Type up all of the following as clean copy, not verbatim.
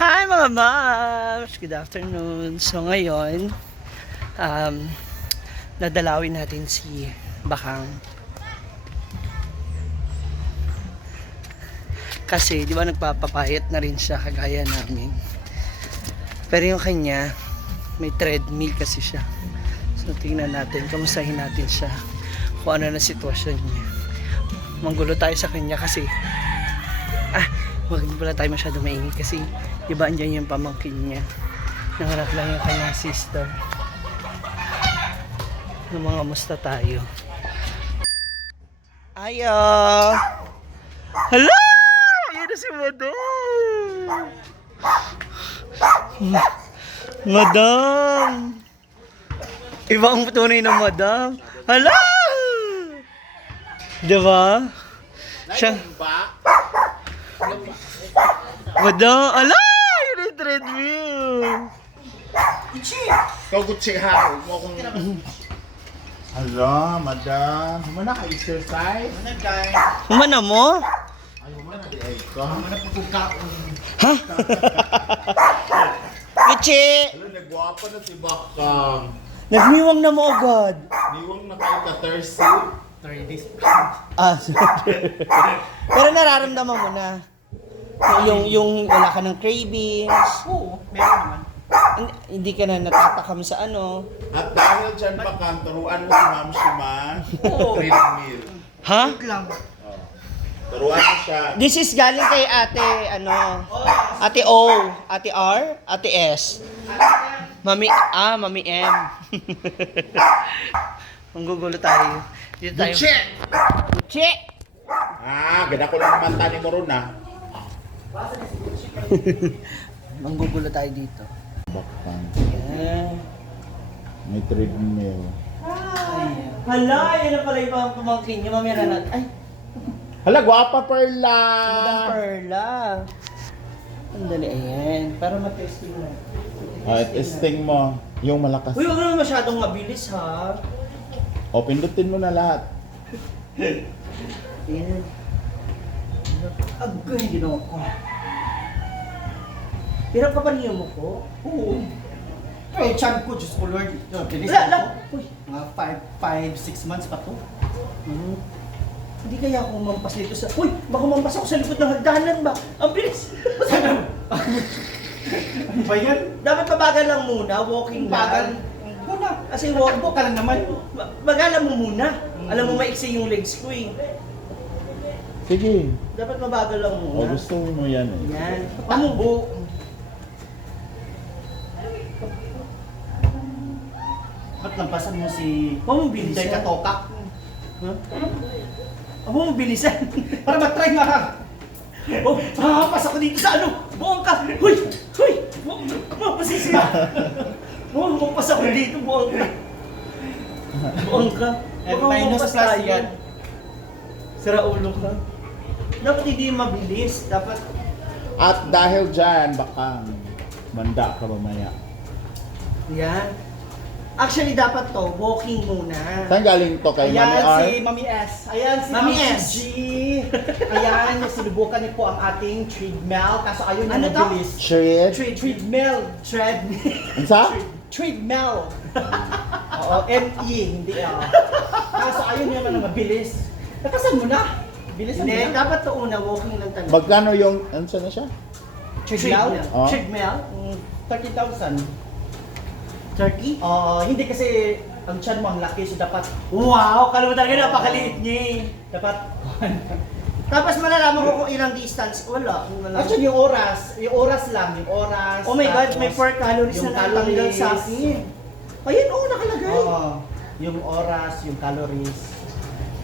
Hi mga moms! Good afternoon. So ngayon, nadalawin natin si Bakang. Kasi, di ba nagpapapayat na rin siya kagaya namin. Pero yung kanya, may treadmill kasi siya. So tingnan natin, kamustahin natin siya kung ano na sitwasyon niya. Manggulo tayo sa kanya kasi wag pala tayo masyado maingit kasi iba andyan yung pamangkin niya. Nangarap lang yung kanyang sister. Ng mga musta tayo. Ayo! Hala! Ayan na si Madam! Madam! Iba ang tunay ng Madam. Hala! Diba? Siya. Madam! Ala! Yun yung treadmill! Ikaw gutsi ha, huwag mo akong... Hala, madam. Humana ka exercise? Humana guys. Humana mo? Ay, humana di ay ka. Humana pagkukaon. Ha? Kichi! Hala, nagwapa na si Bakang. Nagmiwang na mo agad. Niwang na kayo ka Thursday. 3 days. Pero nararamdaman mo na yung wala ka ng cravings. Oo, meron naman. Hindi ka na natatakam sa ano. At dahil dyan, Bakang, turuan mo si Ma'am Shima. Treadmill. Ha? Lang. Oh. Turuan mo siya. This is galing kay ate, ate O, ate R, ate S. Mami M. Manggugulo tayo. Dito tayo. Gutsi! Che! Ganda ko lang naman tani mo ron ha. Manggugulo tayo dito. Bakang, Yan. may treadmill. Hala, yan na pala yung pamangkin niya. Mamaya na natin. Ay, Hala, gwapa Perla! Madam Perla. Andali, ayan. Para matesting na. Testing mo. Yung malakas. Uy, huwag naman masyadong mabilis ha. O, pindutin mo na lahat. Ayan. Agay, ginawa ko. Hirap ka pa niyo mo ko? Oo. Eh, chan ko, Diyos ko Lord. Bilis Wala, na wala. ako. Uy. Mga 5-6 months pa to. Hindi kaya ako mampas dito sa... Uy, baka mampas ako sa likod ng hagdanan ba? Ang bilis! Ano ba yan? Dapat pabagal lang muna, walking Bagal. lang. Wala. Kasi walk Takbo ka lang naman. Bagalan mo muna. Alam mo maiksi yung legs ko eh. Sige. Dapat mabagal lang O, muna. gusto mo yan eh. Yan. Takbo. Ba't lampasan mo si Huwag mong bilisan. Inday Katoka? Ha? Huwag mong bilisan. Para matry nga ha. Oh, hahampas ako dito sa ano. Buong ka. Huy! Huy! Mapasisira. Mampas ako dito. Buong ka. Buong ka. Baka Minus mampas plus tayo. yan. Sira ulo ka. Dapat hindi mabilis. Dapat... At dahil dyan, Bakang, manda ka mamaya. Yan. Actually, dapat to, walking muna. Saan galing to kay Mami Ayan R? si Mami S. Ayan si Mami Mami S. G. Ayan, sinubukan niyo po ang ating treadmill. Kaso ayun na Ano to? mabilis. Shred? Treadmill. Treadmill. Ano sa? Treadmill. Oo, M-E, hindi L. Kaso ayun naman ang mabilis. Nakasan mo na. Bilisan mo Hindi, na. dapat to una, walking lang talaga. Magkano yung, ano saan na siya? Treadmill? Oh. Treadmill? 30,000. Turkey? Hindi kasi ang tiyan mo ang laki, so dapat Wow! Kala mo talaga napakaliit niya eh. dapat Tapos malalaman ko kung ilang distance. Wala. actually yung oras lang, yung oras. Oh my God, tapos may 4 calories yung na natanggal calories. sa akin. Ayun, oo, nakalagay. Oo, yung oras, yung calories.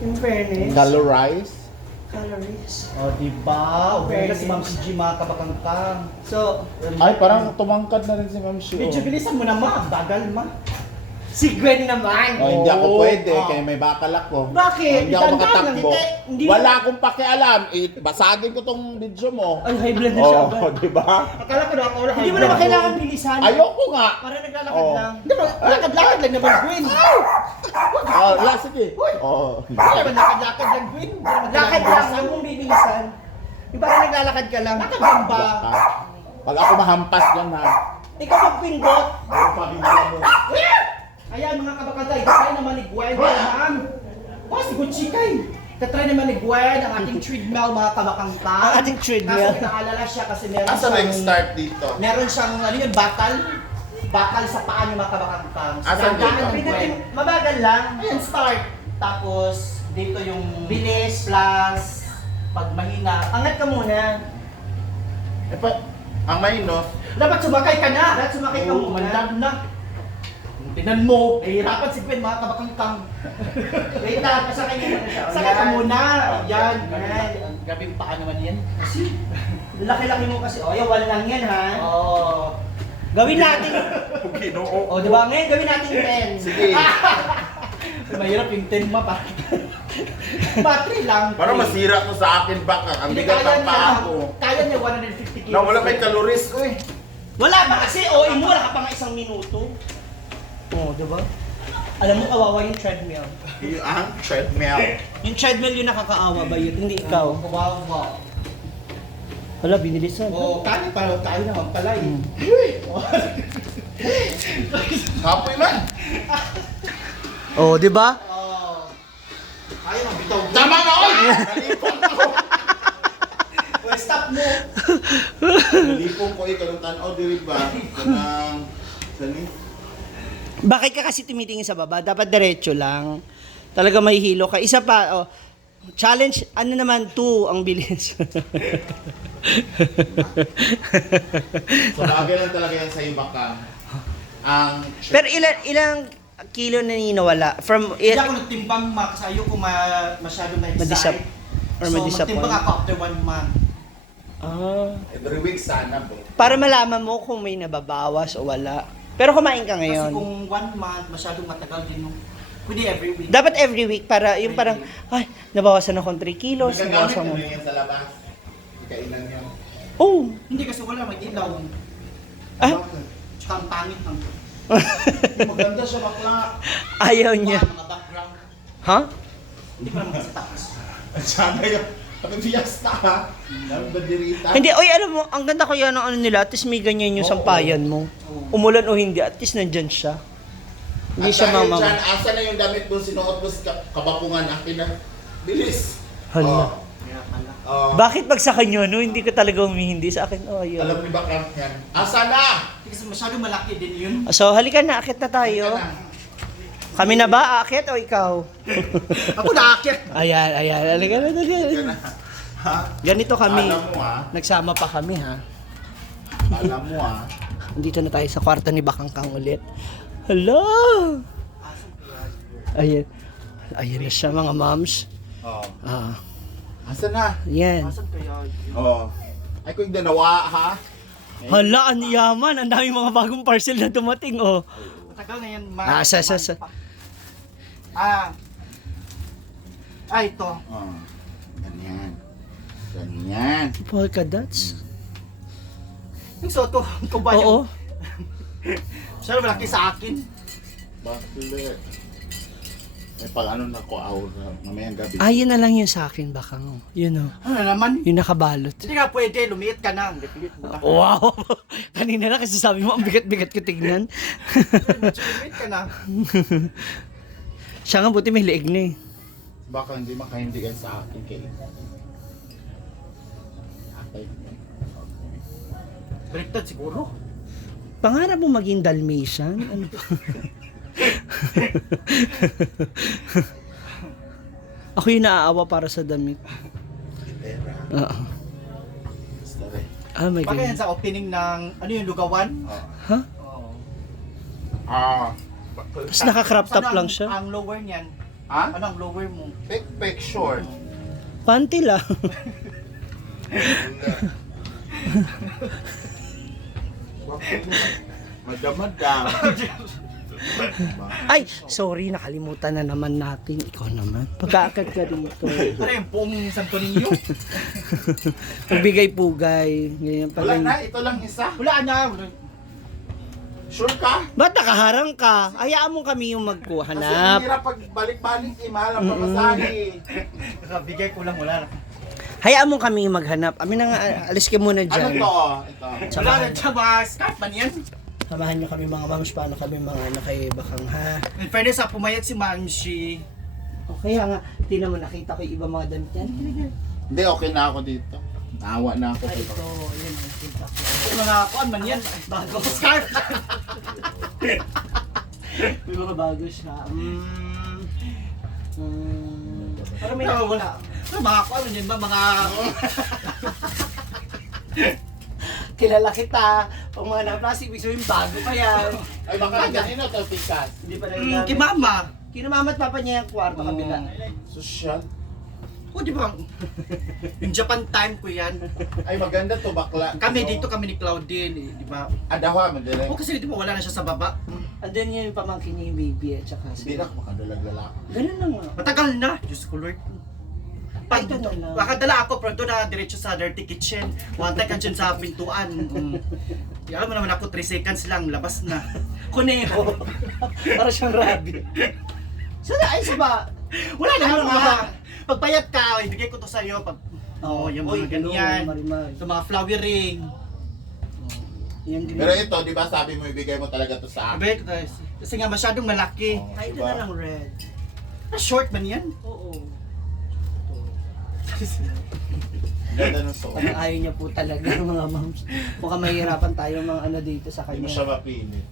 In fairness. Calorize? Calories. Oh, diba? Okay, Fairness. si Ma'am CG mga kabakangkang. So, Ay, parang tumangkad na rin si Ma'am Shio. Medyo bilisan mo na ma, bagal ma. si Gwen naman. Oh, hindi ako Oo. pwede, Oh. kaya may bakal ako. Bakit? Hindi ako Dandan lang, makatakbo. hindi. Wala akong pakialam. Basagin ko tong video mo. Ay, high blood na siya. Oh, agad. di ba? Akala ko na ako na Hindi mo naman kailangan bilisan. Ayoko nga. Para naglalakad Oh. lang. Hindi ba, lakad-lakad lang naman, Gwen. Oh, sige. Oo. Hindi naman lakad-lakad lang, Gwen. Hindi naman Lakad kailangan lang, huwag mong bibilisan. Yung parang naglalakad ka lang. Lakad lang ba? Pag ako mahampas doon ha. Ikaw magpindot. Ano pa mo? Ayan mga kabakantay, tatry naman ni Gwen. Ma'am. Oh, si Gucci kay. Tatry naman ni Gwen ang ating treadmill mga kabakantay. Ang ating treadmill. Kaso naalala siya kasi meron Asa na yung start dito? meron siyang, ano yun, bakal sa paa niya mga kabakantang. Asan Dahan dito? ng Gwen. Mabagal lang. Ayan, start. Tapos, dito yung bilis plus pag mahina. Angat ka muna. Eh pa, ang mainos. Dapat sumakay ka na. Dapat sumakay ka Oo, muna. Na. Tinan mo, hirapan si Gwen mga kabakantang. Wait na, pasakay niya muna siya. Sakay ka muna. Yan, yan. Grabe yung paa naman yan. Kasi, laki-laki mo kasi. O, yan, wala lang yan ha. Oo. Gawin natin. Ginoo. O, di ba? Ngayon gawin natin 10. Sige. Mahirap yung 10 pa. Battery lang. Para masira ko sa akin baka. Ang Hindi, bigat kaya ng paa ko. Kaya niya 150 kilos. Na wala may calories ko eh. Wala ba kasi? O, mo, wala ka pa nga isang minuto. O, di ba? Alam mo, kawawa yung treadmill. Yung ang treadmill. Yung treadmill yung nakakaawa ba yun? Hindi ikaw. Kawawa. Wala, binilisan. O, kaya pa, kaya naman pala eh. Kapoy man. Oh, di ba? Oh. Kaya naman bitaw. Tama na oy! Nalipong ko. Well, stop mo. Nalipong ko eh. Kanong tanaw diri ba? Kanang... Sani? Bakit ka kasi tumitingin sa baba? Dapat diretso lang. Talaga mahihilo ka. Isa pa, oh, challenge, ano naman, 2 ang bilis. So bagay lang talaga yan sa'yo baka. Ang... Pero ilang kilo na ninawala? From, Hindi ako nagtimbang kasi ayoko masyado na Madisap- or So, madisappoint. magtimbang ako after 1 month. Every week sana ba? Para malaman mo kung may nababawas o wala. Pero kumain ka Kasi ngayon. kung 1 month, masyadong matagal din yung... Pwede every week. Dapat every week para yung parang, ay, nabawasan akong 3 kilos, Nagagamit nabawasan mo mo. yan sa labas. Kainan nyo. Oh! Hindi kasi wala, may ilaw. Ah? Tsaka ang pangit ng Maganda siya bakla. Ayaw niya. mga background. Ha? Hindi pa naman kasi tapos. At sana yung... Kapag fiesta ha. Dami bandirita. Hindi, oy, alam mo, ang ganda kaya ng ano nila, at least may ganyan yung Oo. sampayan mo. Umulan o hindi, at least nandyan siya. Hindi siya dahil mamam. dyan, asa na yung damit mo sinuot mo sa kabapungan akin na bilis. Hala. Kaya pala. Bakit pag sa kanya, no, hindi ka talaga humihindi sa akin? Oh, ayun. Alam ni Bakang yan. Asa na? Hindi kasi masyadong malaki din yun. So, halika na, akit na tayo. Halika na. Kami na ba, akit o ikaw? Ako naakit. Ayan, halika na, Halika halika. na. Ha? Ganito kami. Alam mo ha? Nagsama pa kami, ha? Alam mo ha? Dito na tayo sa kwarto ni Bakangkang ulit. Hala! Ayan. Ayan na siya, mga moms. Oo. Ah, Asa na? yan. Asan kaya yun? Oo. Ay kung danawa ha? Hala, ang yaman. Ang daming mga bagong parcel na dumating, oh. Matagal na yan. Sa. Ito. Oo. Ganyan. Ganyan. Polka dots. Yung soto ko ba Oo. Masyado malaki sa akin. Bakit? Eh pag ano na ko aura mamayang gabi. Ah, yun na lang yun sa akin, Bakang. Yun, oh. Ano naman? Yung nakabalot. Hindi ka pwede, lumiit ka na. Lipilit mo na. Wow! Kanina na kasi sabi mo, ang bigat-bigat ko tignan. Lumiit ka na. Siya nga, buti may leeg na eh. Baka hindi makahindigan sa akin kay. Okay. Baliktad siguro. Pangarap mo maging Dalmatian? Ano? Ako yung naaawa para sa damit. Pera. Oo. Basta rin. Ah, my Baka yan God. sa opening ng, ano yung lugawan? Ha? Oo. Tapos naka-crop top lang siya. Ang lower niyan? Ha? Ano ang lower mo? Pek short. Panty lang. Madam. Ay, sorry, nakalimutan na naman natin. Ikaw naman. Pagkaakat ka dito. Ano yung buong Santo Niño? Pagbigay-pugay. Ganyan pa Wala rin. na, ito lang isa. Wala na. Sure ka? Ba't nakaharang ka? Hayaan mo kami yung Kasi magkuhanap. hirap pag balik-balik eh, mahal ang pamasahe. Bigay ko lang, wala na. Hayaan mo kami maghanap. Amin na nga, alis ka muna Ano dyan. to? Ito. Wala na dyan mga scarf man yan. Samahan nyo kami mga mams, paano kami mga nakibakang ha. In fairness, pumayat si Mamshi. O kaya nga, di naman nakita ko yung iba mga damit yan. Hindi, okay na ako dito. Naawa na ako Ay, dito. ito, yun, nakita ko. Yung mga kuan man yan. Bago scarf. May mga bago siya. Pero may nakita. Mga kuan man yan ba? Mga... Kilala kita. Pag mga na-plastic, ibig sabihin bago pa yan. Ay, baka ganito to, tikas. Hindi pa na Kay Mama. Kinamama at papa niya yung kwarto kabila. Social. O di ba? Yung Japan time ko yan. Ay, maganda to, bakla. Kami dito kami ni Claudine, eh, di ba? Adawa, madali. O kasi di ba wala na siya sa baba. Andun yun yung pamangkin niya yung baby at saka Hindi na ako makadulag lalaki. Ganun na nga. Matagal na. Diyos ko Lord. Pag Ito na lang. makadala ako, pero doon na diretso sa dirty kitchen. Wantay ka dyan sa pintuan. Alam mo naman ako, 3 seconds lang, labas na. Kuneho. Para siyang rabbit. Sana ay ba? Wala na Ano mga nga? pagpayat ka, ibigay ko to sa'yo. Pag, yung mga ganyan. Marimar. Yung mga flowering. Yan din. Pero ito, di ba sabi mo, ibigay mo talaga to sa akin? Ibigay ko to. Kasi nga masyadong malaki. Oh, Ay, ito diba? na lang red. Short man yan. Oo. Ganda ng suot. Parang ayaw niya po talaga mga moms. Mukhang mahihirapan tayo mga ano dito sa Hindi mo kanya. siya mapilit.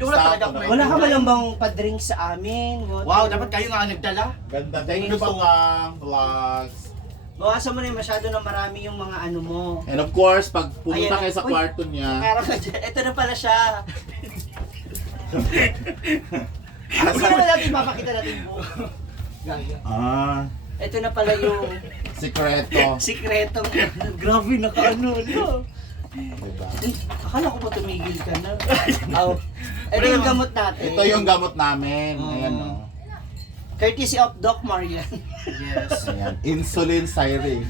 Yung wala talaga Stop na. Wala ka ba lang bang pa-drink sa amin? Water? Wow, dapat kayo nga nagdala. Ganda. Thank you, Bakang Vlogs. Bawasan mo na yung masyado na marami yung mga ano mo. And of course, pag pumunta Ayan. kayo sa Uy. kwarto niya, Meron ka dyan. Ito na pala siya. Hindi asa naman natin mapakita natin buo. Gaga. Ito na pala yung sikreto. sikretong grabe nakaano no. Diba? Akala ko ba tumigil ka na? Oh. Ito yung gamot natin. Ito yung gamot namin. Ayan, no. Courtesy of Doc Marian. Yes. Ayan. Insulin syringe.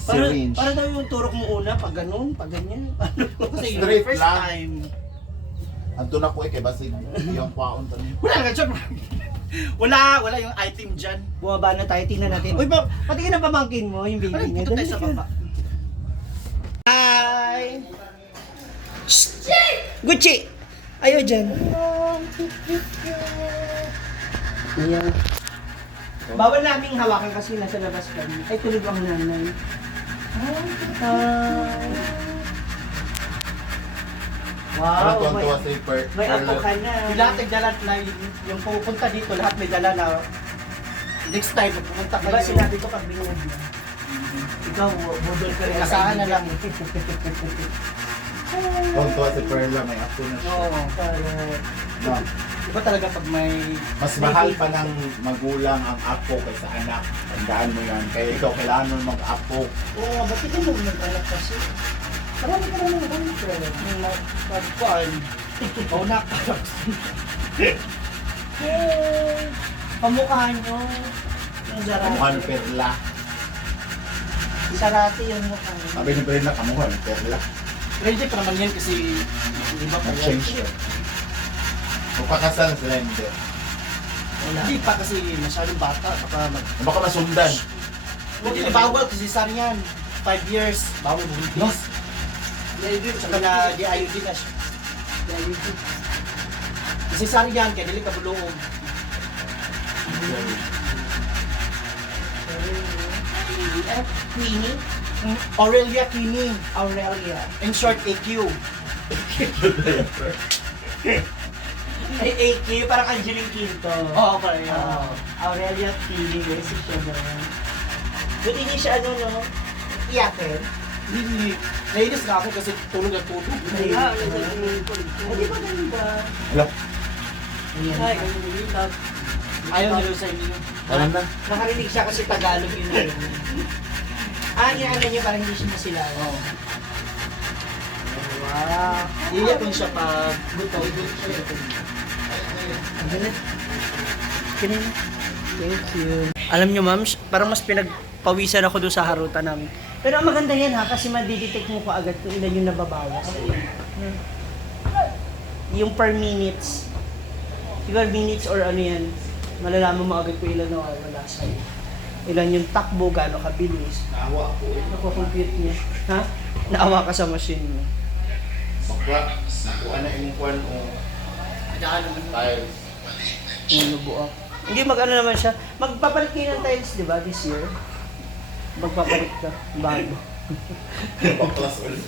para, Syringe. para daw yung turok mo una, pag ganun, pag ganyan. Kasi Straight yung first lang. time. Andun ako kay basig yung kwaon to niya. Wala nga dyan. Wala yung item dyan. Bumaba na tayo, tingnan natin. Uy, pati na pamangkin mo, yung baby Parang niya. dito tayo sa Dali ka. baba. Hi! Shh! Gucci! Ayaw dyan. Ayan. Bawal naming hawakan kasi nasa labas kami. Ay, tulog ang nanay. Parang Wow, tuwan-tuwa si may apo ka na. Yung lahat ay dala na yung pupunta dito, lahat may dala na next time pupunta Diba kayo. sinabi ko pag binod na? Ikaw, budol ka rin. Asahan na lang. Tuwan-tuwa si Perla, may apo na siya. Oo. No. Iba talaga pag may... Mas mahal pa ng magulang ang apo kaysa anak. Tandaan mo yan. Kaya ikaw kailangan mo mag-apo. Oo, ba't ikaw mo nag-anak kasi? Marami ka naman nag-anak. Yung pag-kuan, paunak. Pamukha nyo. Yung Kamukha ng Zarate. Perla. Zarate yung mukha nyo. Sabi ni Perla, kamukha ng Perla. Ready pa naman yan kasi di ba pa Nag-change siya. Kung pakasal sila, hindi. Hindi pa kasi masyadong bata. Baka masundan. Hindi bawal kasi saan yan. 5 years, bawal buntis. Saka na di-IUD na siya. Kasi saan yan, kaya dili ka bulong. Queenie? Aurelia Kini. Aurelia. In short, AQ. Ay, AK, parang Angeline Quinto. Oo, pala yun. Aurelia Queenie, kasi siya ba? Buti hindi siya ano, no? Iyakin. Hindi. Nainis na ako kasi tulog at tulog. Ay, di ba ganda? Hello? Ay, Ayaw nila sa inyo. Alam na? nakarinig siya kasi Tagalog yun. Yung ano niya, parang hindi siya masilaw. Oo. Wow. Iyakin siya pag buto. Thank you. Alam nyo ma'am, parang mas pinagpawisan ako doon sa harutan namin. Pero ang maganda yan ha, kasi madidetect mo kaagad kung ilan yung nababawas. Yung per minutes. Per minutes or ano yan, malalaman mo agad kung ilan nawawala sa'yo. ilan yung takbo, gaano kabilis. Naawa ko eh. Nakukompute niya. Ha? Naawa ka sa machine mo. Bakla, nakuha na yung kwan o tiles. Yung nabuo. Hindi mag-ano naman siya. Magpapalit kayo ng tiles, di ba, this year? Magpapalit ka. Bago. Baklas ulit.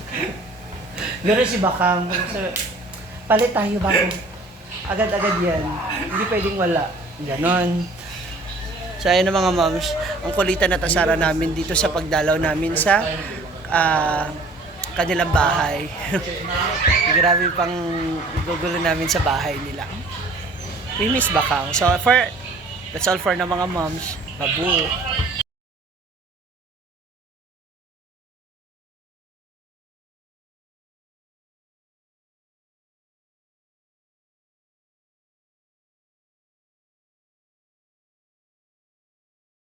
Gano'n si Bakang. Palit tayo bago. Agad-agad yan. Hindi pwedeng wala. Ganon. So ayun na mga moms, ang kulitan na tasara namin dito sa pagdalaw namin sa kanilang bahay. Grabe pang gugulo namin sa bahay nila. We miss Bakang. So that's all for na mga moms. Babu.